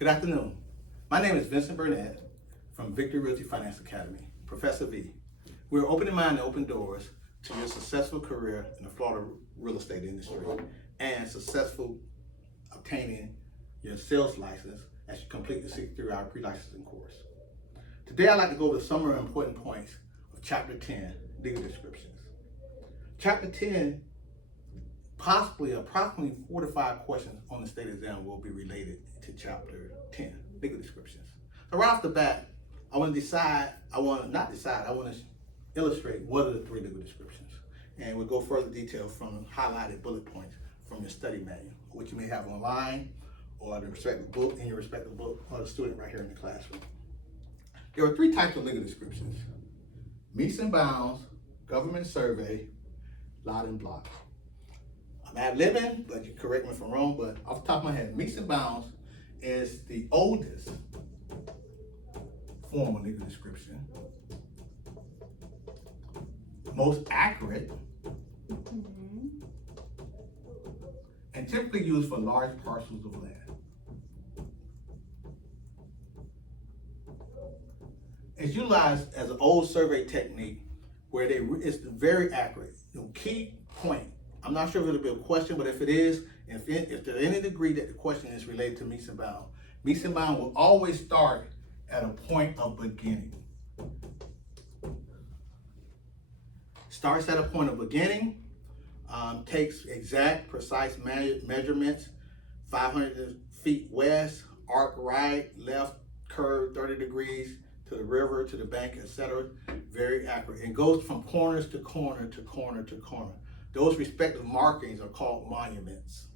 Good afternoon. My name is Vincent Burnett from Victory Realty Finance Academy, Professor V. We're opening mind and open doors to your successful career in the Florida real estate industry and successful obtaining your sales license as you complete the 63-hour pre-licensing course. Today I'd like to go over some of the important points of Chapter 10, Legal Descriptions. Chapter 10, approximately 4 to 5 questions on the state exam will be related to Chapter 10, Legal Descriptions. So right off the bat, I want to illustrate what are the 3 legal descriptions. And we'll go further detail from highlighted bullet points from your study manual, which you may have online or the respective book, in your respective book, or the student right here in the classroom. There are 3 types of legal descriptions: meets and bounds, government survey, lot and block. I'm ad-libbing, but you correct me if I'm wrong, but off the top of my head, meets and bounds is the oldest form of legal description, most accurate, and typically used for large parcels of land. It's utilized as an old survey technique where it's very accurate. The key point, I'm not sure if it'll be a question, but if it is, if there's any degree that the question is related to meets and bound will always start at a point of beginning. Starts at a point of beginning, takes exact, precise measurements, 500 feet west, arc right, left, curve 30 degrees to the river, to the bank, etc. Very accurate. And goes from corners to corner to corner to corner. Those respective markings are called monuments.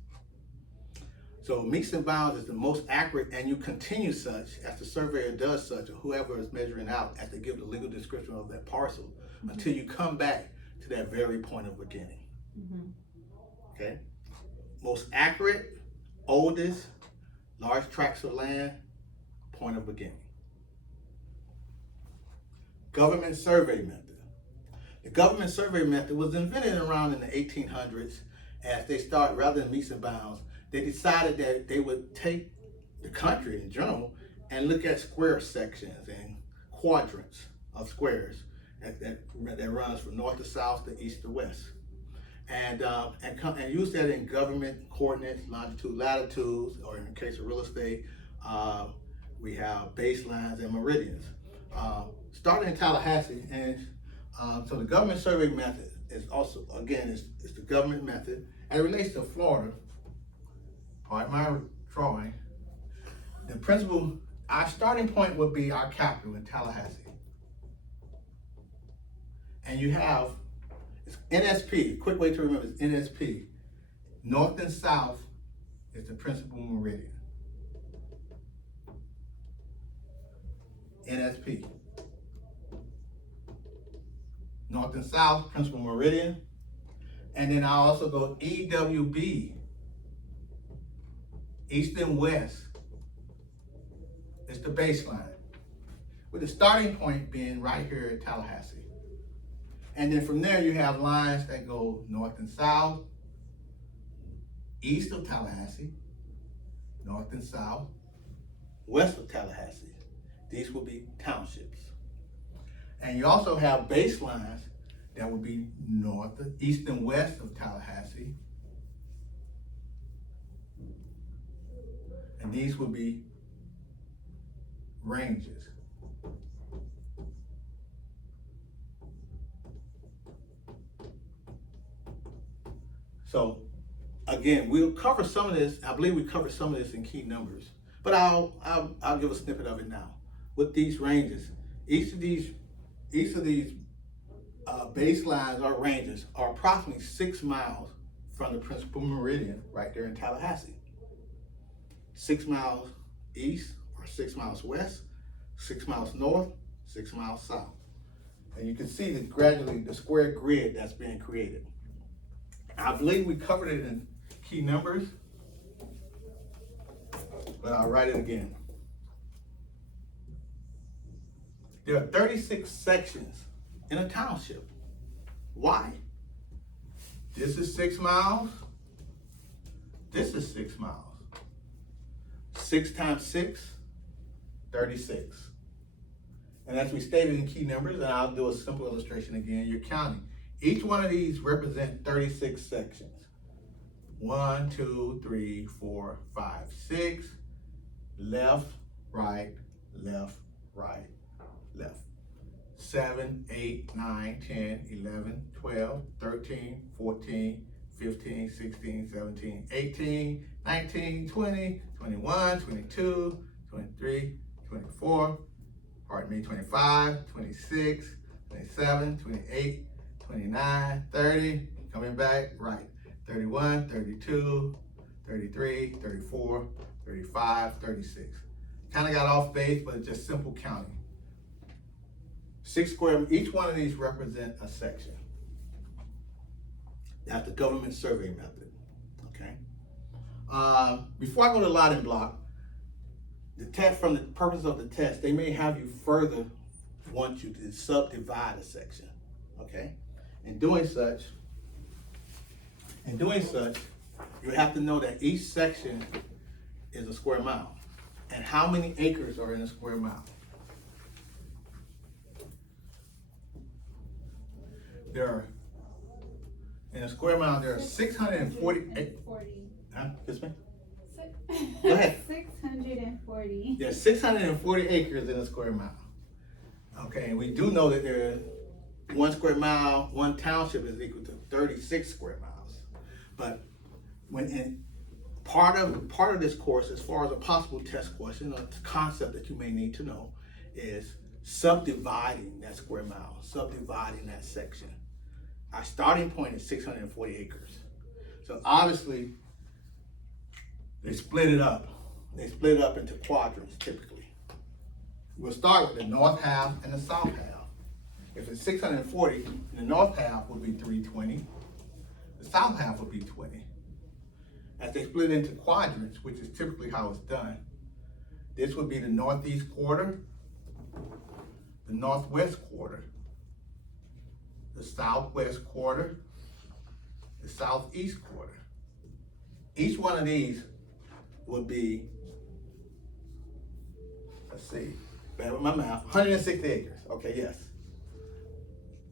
So meets and bounds is the most accurate, and you continue such as the surveyor does such, or whoever is measuring out as they give the legal description of that parcel, until you come back to that very point of beginning. Okay? Most accurate, oldest, large tracts of land, point of beginning. Government survey method. The government survey method was invented around in the 1800s as they started, rather than meets and bounds, they decided that they would take the country in general and look at square sections and quadrants of squares that runs from north to south to east to west. And use that in government coordinates, longitude, latitudes, or in the case of real estate, we have baselines and meridians. Starting in Tallahassee, and so the government survey method is also, again, is the government method, and it relates to Florida. Part of my drawing, the principal, our starting point would be our capital in Tallahassee. And you have, it's NSP, quick way to remember is NSP. North and south is the principal meridian. NSP. North and south, principal meridian. And then I'll also go EWB, east and west, is the baseline, with the starting point being right here at Tallahassee. And then from there you have lines that go north and south, east of Tallahassee, north and south, west of Tallahassee. These will be townships. And you also have baselines that would be north, east and west of Tallahassee. And these would be ranges. So again, we'll cover some of this. I believe we covered some of this in key numbers, but I'll give a snippet of it now. With these ranges, each of these baselines or ranges are approximately 6 miles from the principal meridian right there in Tallahassee. 6 miles east or 6 miles west, 6 miles north, 6 miles south. And you can see that gradually the square grid that's being created. I believe we covered it in key numbers, but I'll write it again. There are 36 sections in a township. Why? This is 6 miles. This is 6 miles. 6 times 6, 36. And as we stated in key numbers, and I'll do a simple illustration again, you're counting. Each one of these represent 36 sections. 1, 2, 3, 4, 5, 6. Left, right, left, right, left. 7, 8, 9, 10, 11, 12, 13, 14, 15, 16, 17, 18, 19, 20, 21, 22, 23, 24, 25, 26, 27, 28, 29, 30, coming back, right, 31, 32, 33, 34, 35, 36. Kind of got off base, but it's just simple counting. 6 square, each one of these represent a section. That's the government survey method, okay? Before I go to lot and block, the test, from the purpose of the test, they may have you further want you to subdivide a section, okay? In doing such, you have to know that each section is a square mile. And how many acres are in a square mile? In a square mile, there are 640. Huh? Kiss me? Go ahead. 640. There's 640 acres in a square mile. Okay, and we do know that there is 1 square mile, 1 township is equal to 36 square miles. But when in part of this course, as far as a possible test question or concept that you may need to know, is subdividing that square mile, subdividing that section. Our starting point is 640 acres. So obviously, they split it up. They split it up into quadrants typically. We'll start with the north half and the south half. If it's 640, the north half would be 320. The south half would be 20. As they split into quadrants, which is typically how it's done, this would be the northeast quarter, the northwest quarter, the southwest quarter, the southeast quarter. Each one of these would be, let's see, bad with my math, 160 acres. Okay, yes.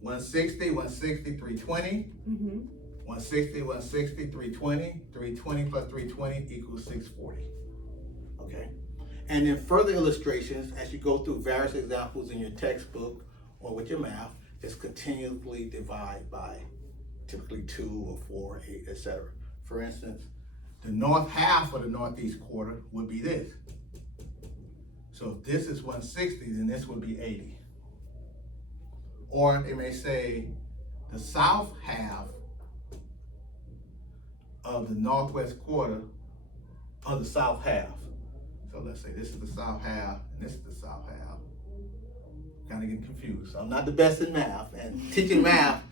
160, 160, 320. 160, 160, 320. 320 plus 320 equals 640. Okay. And then further illustrations, as you go through various examples in your textbook or with your math, just continually divide by typically 2 or 4, 8, etc. For instance, the north half of the northeast quarter would be this. So if this is 160, then this would be 80. Or they may say the south half of the northwest quarter of the south half. So let's say this is the south half and this is the south half. Kind of getting confused. So I'm not the best in math and teaching math,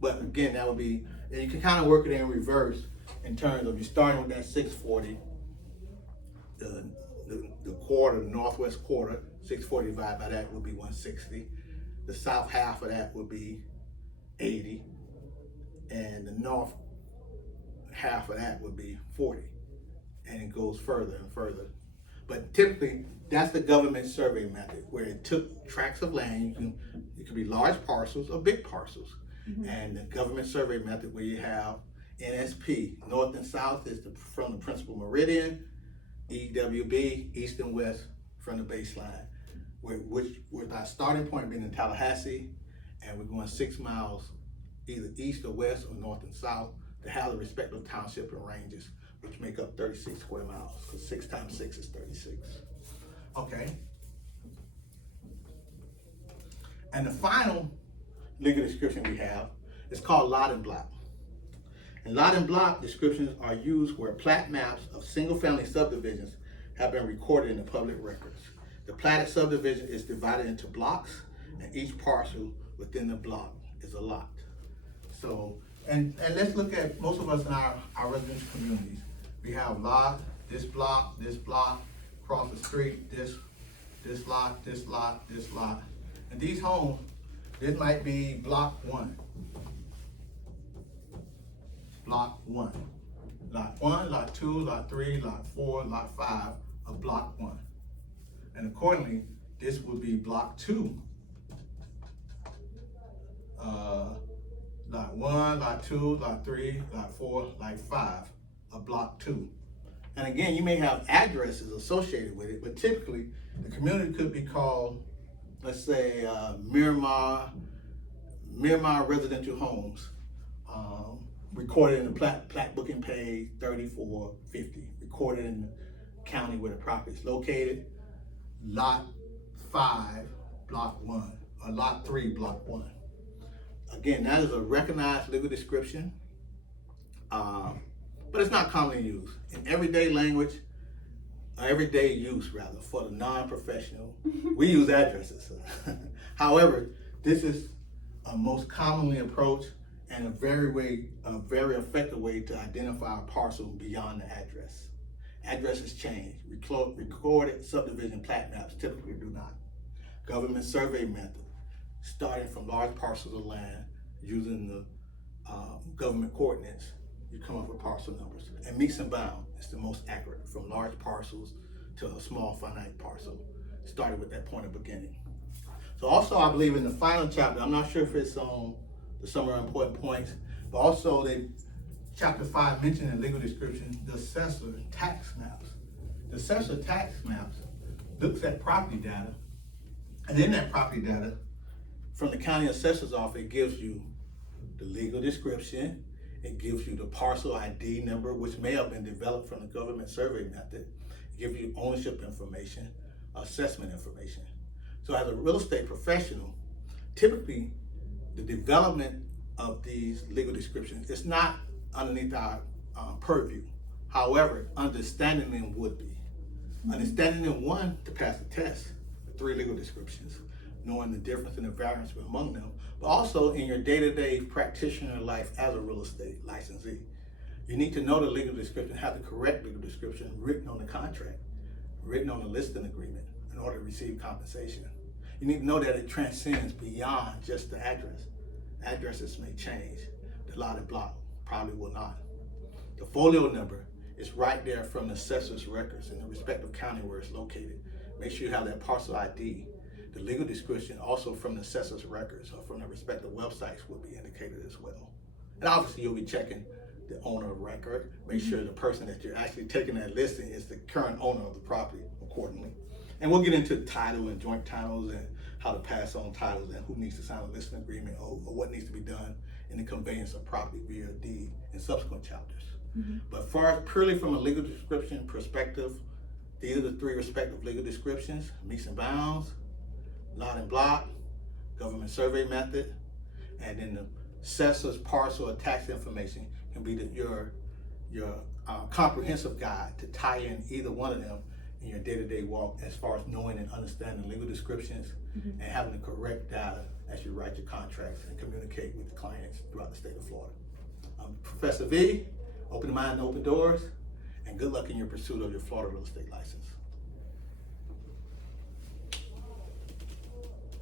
but again, that would be, and you can kind of work it in reverse in terms of you starting with that 640, the quarter, the northwest quarter, 640 divided by that would be 160. The south half of that would be 80. And the north half of that would be 40. And it goes further and further. But typically, that's the government survey method, where it took tracts of land. It could be large parcels or big parcels. And the government survey method, where you have NSP, north and south is from the principal meridian, EWB, east and west from the baseline, with our starting point being in Tallahassee, and we're going 6 miles either east or west or north and south to have the respective township and ranges, which make up 36 square miles, because 6 times 6 is 36. Okay. And the final legal description we have is called lot and block. And lot and block descriptions are used where plat maps of single-family subdivisions have been recorded in the public records. The platted subdivision is divided into blocks, and each parcel within the block is a lot. So, and let's look at most of us in our residential communities. We have lot, this block, across the street, this lot, this lot, this lot. And these homes, this might be block 1. Block 1. Lot 1, Lot 2, Lot 3, Lot 4, Lot 5 of Block 1. And accordingly, this would be Block 2. Lot 1, Lot 2, Lot 3, Lot 4, Lot 5 of Block 2. And again, you may have addresses associated with it, but typically the community could be called, let's say, Miramar Residential Homes, recorded in the plat booking page 3450, recorded in the county where the property is located, Lot 5, Block 1, or Lot 3, Block 1. Again, that is a recognized legal description, but it's not commonly used. In everyday language, everyday use rather, for the non-professional, we use addresses. However, this is a most commonly approached and a very effective way to identify a parcel beyond the address. Addresses change. Recorded subdivision plat maps typically do not. Government survey method, starting from large parcels of land using the government coordinates, you come up with parcel numbers. And meets and bounds is the most accurate, from large parcels to a small finite parcel, started with that point of beginning. So also, I believe in the final chapter, I'm not sure if it's on the summary of important points, but also chapter 5 mentioned in legal description, the assessor tax maps. The assessor tax maps looks at property data, and in that property data, from the county assessor's office, it gives you the legal description, it gives you the parcel ID number, which may have been developed from the government survey method, it gives you ownership information, assessment information. So as a real estate professional, typically the development of these legal descriptions is not underneath our purview. However, understanding them would be. Understanding them, one, to pass the test, the 3 legal descriptions, knowing the difference and the variance among them, but also in your day-to-day practitioner life as a real estate licensee. You need to know the legal description, have the correct legal description written on the contract, written on the listing agreement in order to receive compensation. You need to know that it transcends beyond just the address. Addresses may change. The allotted block probably will not. The folio number is right there from the assessor's records in the respective county where it's located. Make sure you have that parcel ID. The legal description also from the assessor's records or from the respective websites will be indicated as well. And obviously you'll be checking the owner of record. Make sure the person that you're actually taking that listing is the current owner of the property accordingly. And we'll get into title and joint titles and how to pass on titles and who needs to sign a listing agreement or what needs to be done in the conveyance of property via deed in subsequent chapters. But purely from a legal description perspective, these are the 3 respective legal descriptions: meets and bounds, lot and block, government survey method, and then the assessor's parcel or tax information can be your comprehensive guide to tie in either one of them in your day-to-day walk as far as knowing and understanding legal descriptions and having the correct data as you write your contracts and communicate with the clients throughout the state of Florida. I'm Professor V, open mind and open doors, and good luck in your pursuit of your Florida real estate license.